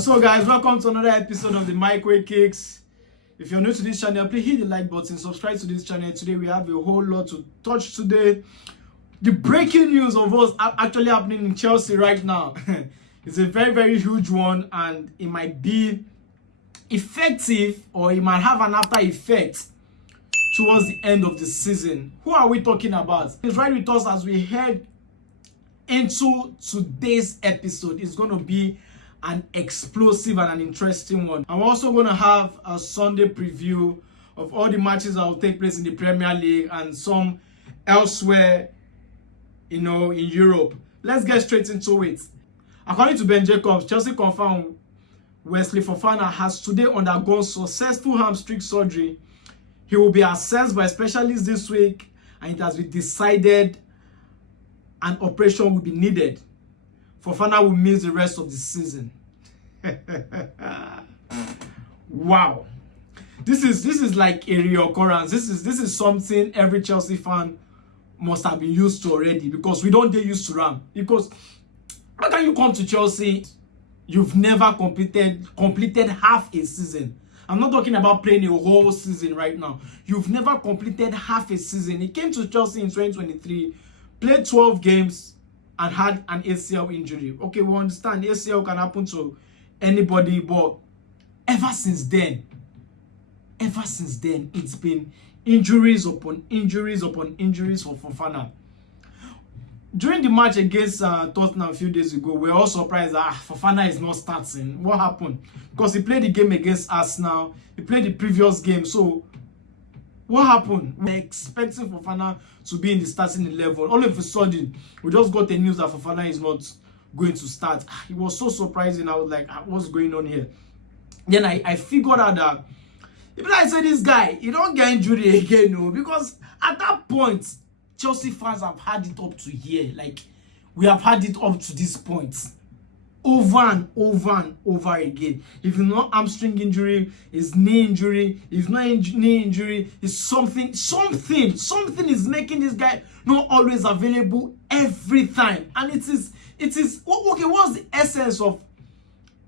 So guys, welcome to another episode of the Microwave Kicks. If you're new to this channel, please hit the like button, subscribe to this channel. Today we have a whole lot to touch today. The breaking news of what's actually happening in Chelsea right now. It's a very huge one, and it might be effective, or it might have an after effect towards the end of the season. Who are we talking about? He's right with us as we head into today's episode. It's going to be an explosive and an interesting one. I'm also going to have a Sunday preview of all the matches that will take place in the Premier League and some elsewhere, in Europe. Let's get straight into it. According to Ben Jacobs, Chelsea confirmed Wesly Fofana has today undergone successful hamstring surgery. He will be assessed by specialists this week, and it has been decided an operation will be needed. Fofana will miss the rest of the season. Wow. This is like a reoccurrence. This is something every Chelsea fan must have been used to already, because we don't get used to Ram. Because how can you come to Chelsea, you've never completed half a season? I'm not talking about playing a whole season right now. You've never completed half a season. He came to Chelsea in 2023, played 12 games, and had an ACL injury. Okay, we understand ACL can happen to anybody, but ever since then, it's been injuries upon injuries upon injuries for Fofana. During the match against Tottenham a few days ago, we were all surprised that Fofana is not starting. What happened? Because he played the game against Arsenal, he played the previous game. So what happened? We were expecting Fofana to be in the starting 11. All of a sudden, we just got the news that Fofana is not going to start. It was so surprising. I was like, what's going on here? Then I figured out that if I say this guy, he don't get injury again, no, because at that point, Chelsea fans have had it up to here. Like, we have had it up to this point over and over again. If it's not hamstring injury, it's knee injury. If not knee injury, it's something is making this guy not always available every time. And it is okay. What's the essence of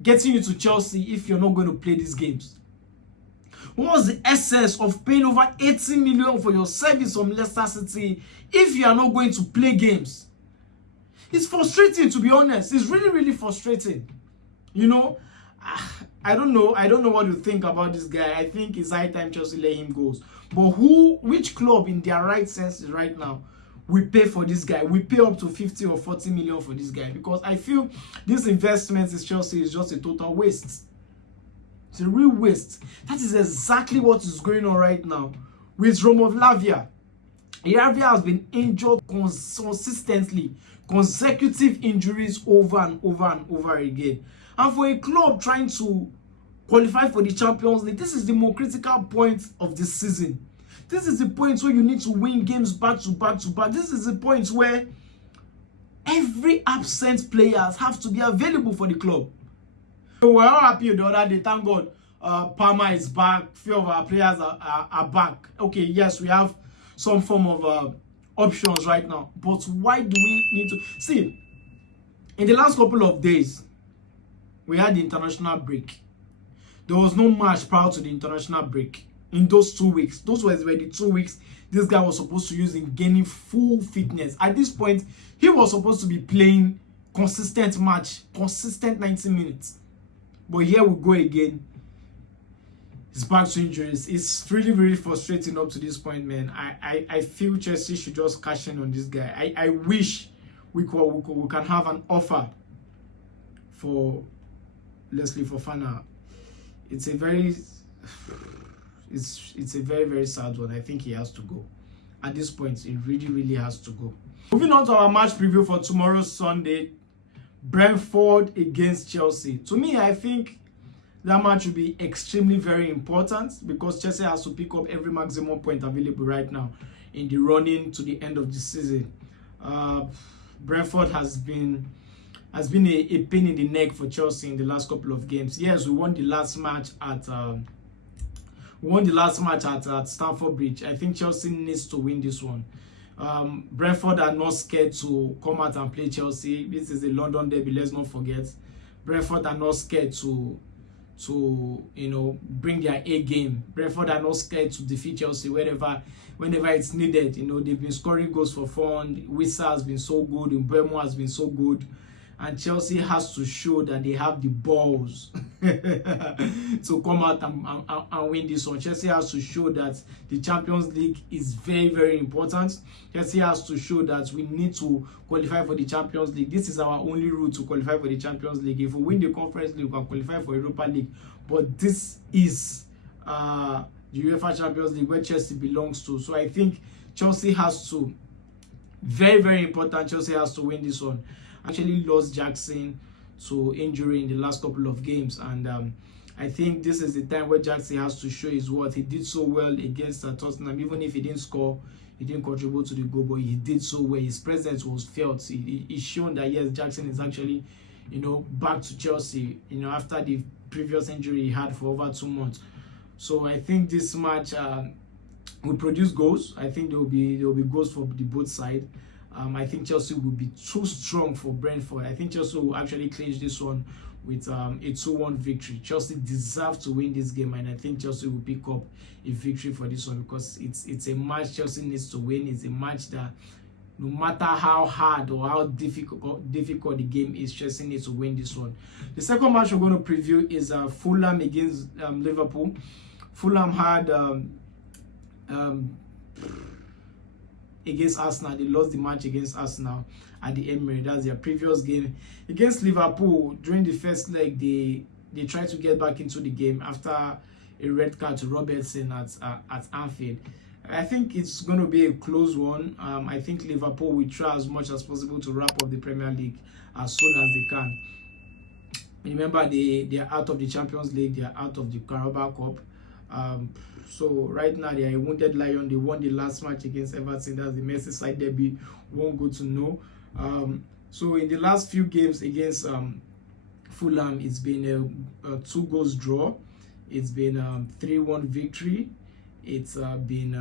getting you to Chelsea if you're not going to play these games? What's the essence of paying over 80 million for your service from Leicester City if you are not going to play games? It's frustrating, to be honest. It's really frustrating. I don't know what to think about this guy. I think it's high time Chelsea let him go. But which club in their right senses right now will pay for this guy? We pay up to 50 or 40 million for this guy, because I feel this investment in Chelsea is just a total waste. It's a real waste. That is exactly what is going on right now with Lavia. Lavia has been injured consistently, consecutive injuries over and over again. And for a club trying to qualify for the Champions League, this is the more critical point of the season. This is the point where you need to win games back to back. This is the point where every absent players have to be available for the club. So we're all happy the other day. Thank God Palmer is back. Few of our players are back. Okay, yes, we have some form of options right now. But why do we need to... See, in the last couple of days, we had the international break. There was no match prior to the international break. In those 2 weeks, those were the 2 weeks this guy was supposed to use in gaining full fitness. At this point, he was supposed to be playing consistent match, consistent 90 minutes. But here we go again. It's back to injuries. It's really frustrating up to this point, man. I feel Chelsea should just cash in on this guy. I wish we can have an offer for Wesly Fofana. It's a very sad one. I think he has to go. At this point, it really has to go. Moving on to our match preview for tomorrow, Sunday. Brentford against Chelsea. To me, I think that match will be extremely very important, because Chelsea has to pick up every maximum point available right now in the running to the end of the season. Brentford has been a pain in the neck for Chelsea in the last couple of games. Yes, we won the last match at Stamford Bridge. I think Chelsea needs to win this one. Brentford are not scared to come out and play Chelsea. This is a London derby, let's not forget. Brentford are not scared to bring their A game. Brentford are not scared to defeat Chelsea whenever it's needed. They've been scoring goals for fun. Wissa has been so good, Mbeumo has been so good, and Chelsea has to show that they have the balls to come out and win this one. Chelsea has to show that the Champions League is very, very important. Chelsea has to show that we need to qualify for the Champions League. This is our only route to qualify for the Champions League. If we win the Conference League, we can qualify for Europa League. But this is the UEFA Champions League where Chelsea belongs to. So I think Chelsea has to, very, very important, Chelsea has to win this one. Actually lost Jackson to injury in the last couple of games, and I think this is the time where Jackson has to show his worth. He did so well against Tottenham. Even if he didn't score, he didn't contribute to the goal, but he did so well. His presence was felt. He's shown that yes, Jackson is actually back to Chelsea after the previous injury he had for over 2 months. So I think this match will produce goals. I think there will be goals for the both sides. I think Chelsea will be too strong for Brentford. I think Chelsea will actually clinch this one with a 2-1 victory. Chelsea deserve to win this game, and I think Chelsea will pick up a victory for this one because it's a match Chelsea needs to win. It's a match that no matter how hard or how difficult the game is, Chelsea needs to win this one. The second match we're going to preview is Fulham against Liverpool. Fulham had against Arsenal. They lost the match against Arsenal at the Emirates. That's their previous game. Against Liverpool, during the first leg, they tried to get back into the game after a red card to Robertson at Anfield. I think it's going to be a close one. I think Liverpool will try as much as possible to wrap up the Premier League as soon as they can. Remember, they are out of the Champions League. They are out of the Carabao Cup. So right now they are a wounded lion. They won the last match against Everton. That's the Merseyside derby. Won't go to know. So in the last few games against Fulham, it's been a 2-goals draw. It's been 3-1 victory. It's been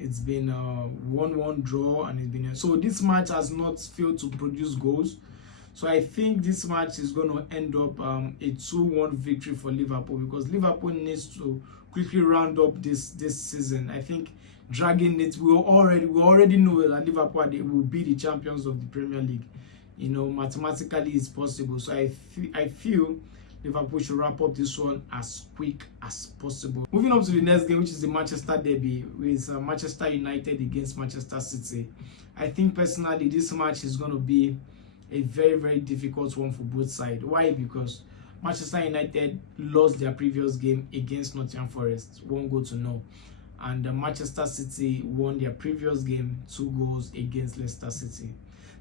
1-1 draw, and it's been so this match has not failed to produce goals. So I think this match is going to end up a 2-1 victory for Liverpool, because Liverpool needs to quickly round up this season. I think dragging it, we already know that Liverpool will be the champions of the Premier League. Mathematically it's possible. So I feel Liverpool should wrap up this one as quick as possible. Moving on to the next game, which is the Manchester derby with Manchester United against Manchester City. I think personally this match is going to be a very, very difficult one for both sides. Why? Because Manchester United lost their previous game against Nottingham Forest, 1-0, and Manchester City won their previous game 2 goals against Leicester City.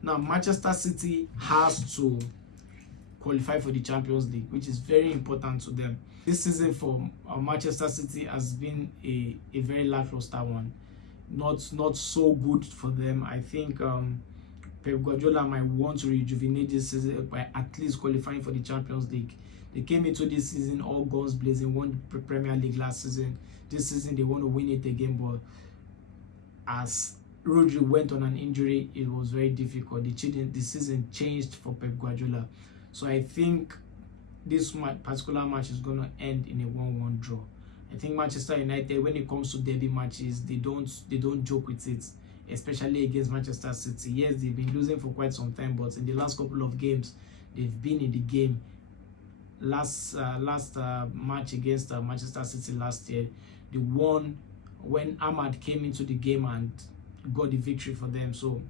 Now Manchester City has to qualify for the Champions League, which is very important to them. This season for Manchester City has been a very lackluster one, not so good for them. I think Pep Guardiola might want to rejuvenate this season by at least qualifying for the Champions League. They came into this season all guns blazing, won the Premier League last season. This season they want to win it again, but as Rodri went on an injury, it was very difficult. The season changed for Pep Guardiola. So I think this particular match is going to end in a 1-1 draw. I think Manchester United, when it comes to derby matches, they don't joke with it, especially against Manchester City. Yes, they've been losing for quite some time, but in the last couple of games, they've been in the game. Last match against Manchester City last year, they won when Ahmad came into the game and got the victory for them. So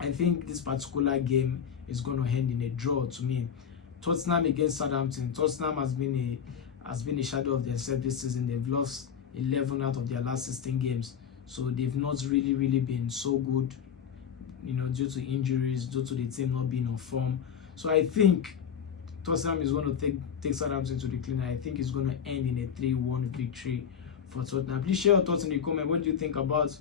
I think this particular game is going to end in a draw to me. Tottenham against Southampton. Tottenham has been a shadow of themselves this season. They've lost 11 out of their last 16 games. So they've not really been so good, due to injuries, due to the team not being on form. So I think Tottenham is going to take Southampton to the cleaner. I think it's going to end in a 3-1 victory for Tottenham. Please share your thoughts in the comment. What do you think about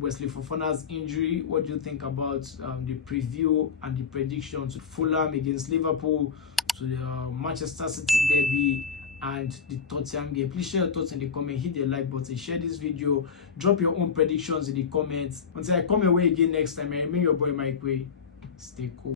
Wesly Fofana's injury? What do you think about the preview and the predictions? Fulham against Liverpool, to the Manchester City derby, and the Tottenham game? Please share your thoughts in the comment. Hit the like button, share this video, drop your own predictions in the comments. Until I come your way again next time, I remain your boy Mike Way. Stay cool.